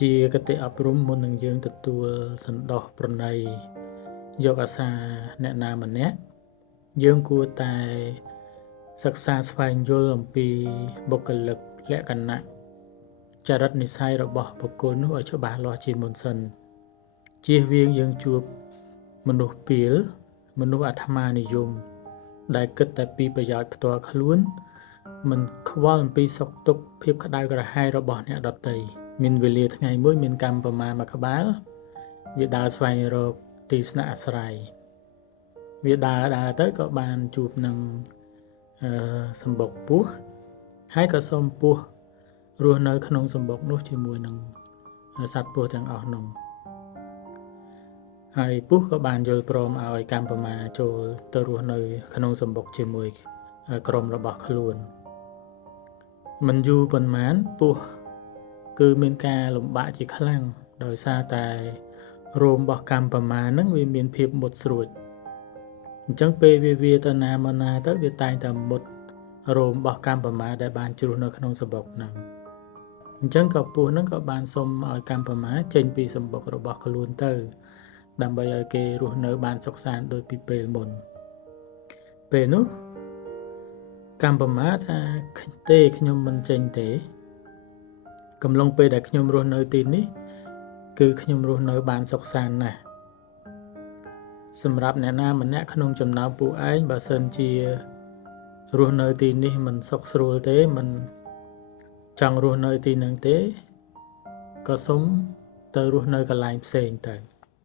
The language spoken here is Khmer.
ជាគតិអប់រំមុននឹងយើងទទួលសន្តោសប្រណីយកអាសាអ្នកណាម្នាក់យើងគួរតែសិក្សាស្វែងយល់អំពីបុគ្គលិកលក្ខណៈចរិតនិស្ស័យរបស់បុគ្គលនោះឲ្យច្បាស់លាស់ជាមុនសិនជៀសវាងយើងជួបមនុស្សពាលមនុស្សអាត្មានិយមដែលគិតតែពីប្រយោជន៍ផ្ទាល់ខ្លួនមិនខ្វល់អំពីសុខទុក្ខភាពក្តៅក្រហាយរបស់អ្នកដទៃមានវេលាថ្ងៃមួយមានកម្មប្រមាមួយក្បាលវាដើរស្វែងរកទីស្នាក់អាស្រ័យវាដើរទៅក៏បានជួបនឹងសម្បុកពស់ហើយក៏សុំពស់រស់នៅក្នុងសម្បុកនោះជាមួយនឹងសត្វពស់ទាំងអស់នោះហើយពស់ក៏បានយល់ព្រមឲ្យកម្មប្រមាចូលទៅរស់នៅក្នុងសម្បុកជាមួយក្រុមរបស់ខ្លួនមិនយូរប៉ុន្មានពស់គឺមានការលំបាកជាខ្លាំងដោយសារតែរោមរបស់កម្មប្រមានឹងវាមានភាពមុតស្រួចអញ្ចឹងពេលវាទៅណាមកណាទៅវាតែងតែមុតរោមរបស់កម្មប្រមាដែលបានជ្រុះនៅក្នុងសម្បុកហ្នឹងអញ្ចឹងក៏ពស់ហ្នឹងក៏បានសុំឲ្យកម្មប្រមាចេញពីសម្បុករបស់ខ្លួនទៅដើម្បីឲ្យគេរស់នៅបានសុខសាន្តដូចពីពេលមុនពេលនោះកម្មប្រមាថាទេខ្ញុំមិនចេញទេកំឡុងពេលដែលខ្ញុំរស់នៅទីនេះគឺខ្ញុំរស់នៅបានសុខសាន្តណាស់សម្រាប់អ្នកណាម្នាក់ក្នុងចំណោមពួកឯងបើសិនជារស់នៅទីនេះមិនសុខស្រួលទេមិនចង់រស់នៅទីនឹងទេក៏សូមទៅរស់នៅកន្លែងផ្សេងទៅ